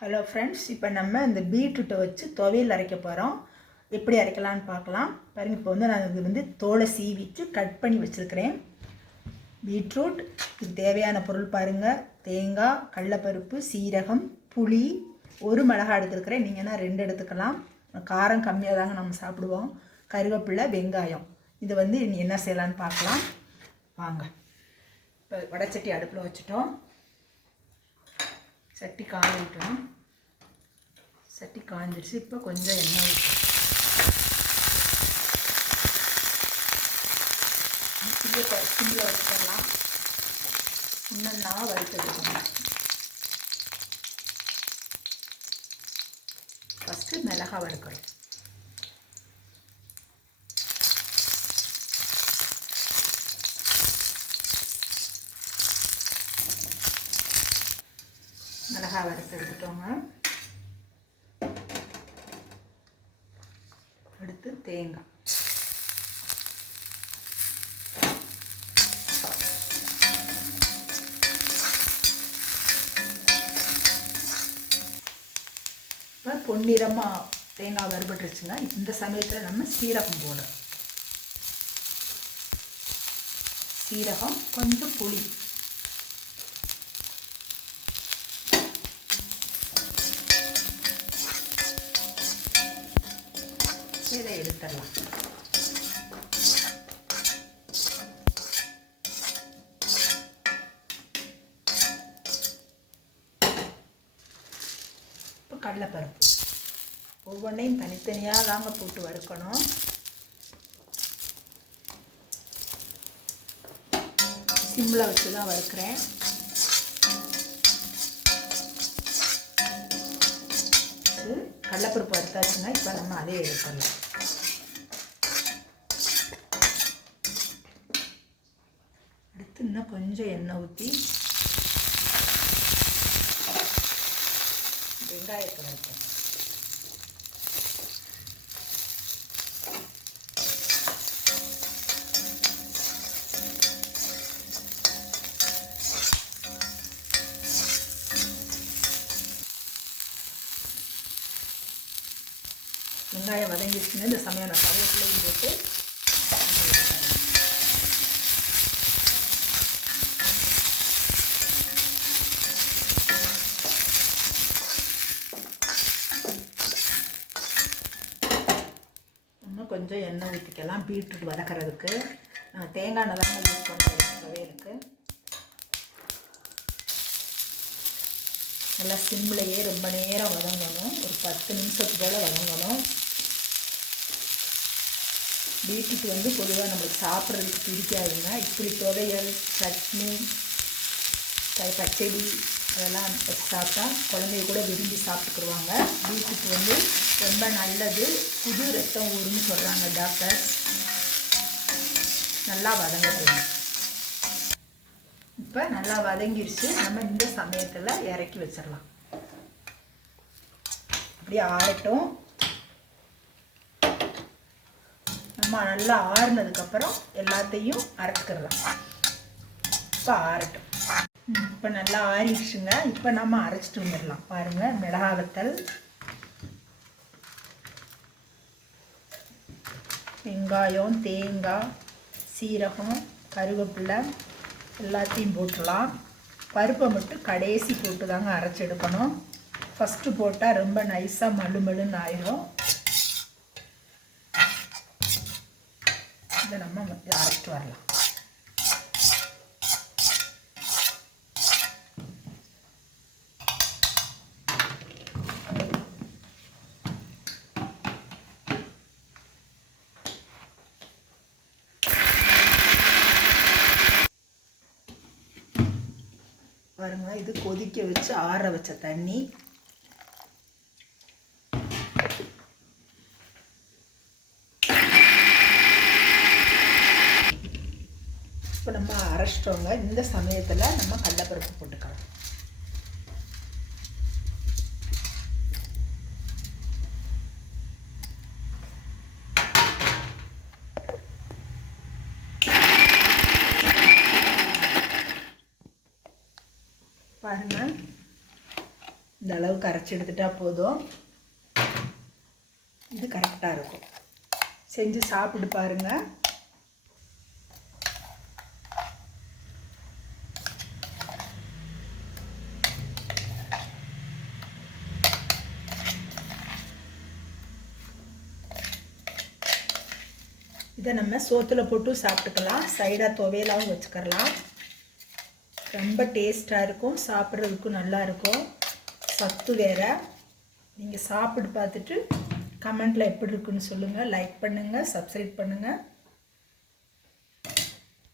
Hello friends, இப்போ நம்ம இந்த பீட்ரூட்டை வச்சு துவையல் அரைக்க போகிறோம். எப்படி அரைக்கலான்னு பார்க்கலாம். பாருங்கள், இப்போ நான் இது தோலை சீவிட்டு கட் பண்ணி வச்சுருக்கிறேன். பீட்ரூட், இது தேவையான பொருள் பாருங்கள். தேங்காய், கடலைப்பருப்பு, சீரகம், புளி, ஒரு மிளகாய் எடுத்துருக்கிறேன். நீங்கன்னா 2 எடுத்துக்கலாம். காரம் கம்மியாக தாங்க நம்ம சாப்பிடுவோம். கருவேப்பிலை, வெங்காயம். இது என்ன செய்யலான்னு பார்க்கலாம் வாங்க. இப்போ வடைச்சட்டி அடுப்பில் வச்சுட்டோம். சட்டி காஞ்சிட்டோம். சட்டி காஞ்சிடுச்சு. இப்போ கொஞ்சம் எண்ணெய் ஊற்றணும். சிம்மில் வச்சுக்கலாம். இன்னொன்னா வறுத்தெடுக்கணும். ஃபஸ்ட்டு மிளகாய் வறுக்கணும். மிளகாய் வறுத்து எடுத்துட்டோங்க. அடுத்து தேங்காய், இப்போ பொன்னிறமாக தேங்காய் வறுபட்டுருச்சுங்க. இந்த சமயத்தில் நம்ம சீரகம் போடணும். சீரகம், கொஞ்சம் புளி, இதை எடுத்துடலாம். இப்போ கடலைப்பருப்பு ஒவ்வொன்றையும் தனித்தனியாக தாங்க போட்டு வறுக்கணும். சிம்மில் வச்சு தான் வறுக்கிறேன். கடலைப்பருப்பு வறுத்தாச்சுன்னா இப்போ நம்ம அதே எடுத்துடலாம். அடுத்து இன்னும் கொஞ்சம் எண்ணெய் ஊற்றி வெங்காயத்தை வறுக்கணும். வெங்காயம் வதங்கிடுச்சுன்னு இந்த சமயம் நான் கருவேப்பிலையும் போட்டு இன்னும் கொஞ்சம் எண்ணெய் ஊற்றிக்கலாம். பீட்ரூட் வதக்கிறதுக்கு நாங்கள் தேங்காய் எண்ணெய் தாங்க யூஸ் பண்ணுறோம் துவையலுக்கு. நல்லா சிம்மிலையே ரொம்ப நேரம் வதங்கணும். ஒரு 10 நிமிஷத்துக்கு போல் வதங்கணும். பீட்ரூட் பொதுவாக நம்மளுக்கு சாப்பிட்றதுக்கு பிடிக்காதுங்க. இப்படி துவையல், சட்னி, பச்சடி அதெல்லாம் வச்சு சாப்பிட்டா குழந்தைய கூட விரும்பி சாப்பிட்டுக்குருவாங்க. பீட்ரூட் ரொம்ப நல்லது. புது ரத்தம் ஊறுன்னு சொல்கிறாங்க டாக்டர். நல்லா வதங்கணும். இப்போ நல்லா வதங்கிடுச்சு. நம்ம இந்த சமயத்தில் இறக்கி வச்சிடலாம். அப்படியே ஆறட்டும். நம்ம நல்லா ஆறுனதுக்கப்புறம் எல்லாத்தையும் அரைச்சிடலாம். இப்போ ஆறட்டும். இப்போ நல்லா ஆறிடுச்சுங்க. இப்போ நம்ம அரைச்சிட்டு வந்துடலாம். பாருங்கள், மிளகாய் வத்தல், வெங்காயம், தேங்காய், சீரகம், கருவேப்பிலை எல்லாத்தையும் போட்டுடலாம். பருப்பை மட்டும் கடைசி போட்டு தாங்க அரைச்சி எடுக்கணும். ஃபஸ்ட்டு போட்டால் ரொம்ப நைஸாக மழுமழுன்னு ஆயிடும். இதை நம்ம அரைச்சிட்டு வரலாம். பாருங்க, இது கொதிக்க வச்சு ஆற வச்ச தண்ணி. இப்போ நம்ம அரைச்சிட்டோங்க. இந்த சமயத்தில் நம்ம கடலைப்பருப்பு போட்டுக்கலாம். பாருங்கள், இந்த அளவுக்கு அரைச்சி எடுத்துட்டா போதும். இது கரெக்டாக இருக்கும். செஞ்சு சாப்பிட்டு பாருங்கள். இதை நம்ம சோத்தில் போட்டு சாப்பிட்டுக்கலாம். சைடாக துவையலாகவும் வச்சுக்கலாம். ரொம்ப டேஸ்ட்டாக இருக்கும், சாப்பிட்றதுக்கும் நல்லா இருக்கும், சத்து வேறு. நீங்கள் சாப்பிட்டு பார்த்துட்டு கமெண்ட்டில் எப்படி இருக்குன்னு சொல்லுங்கள். லைக் பண்ணுங்கள், சப்ஸ்கிரைப் பண்ணுங்கள்.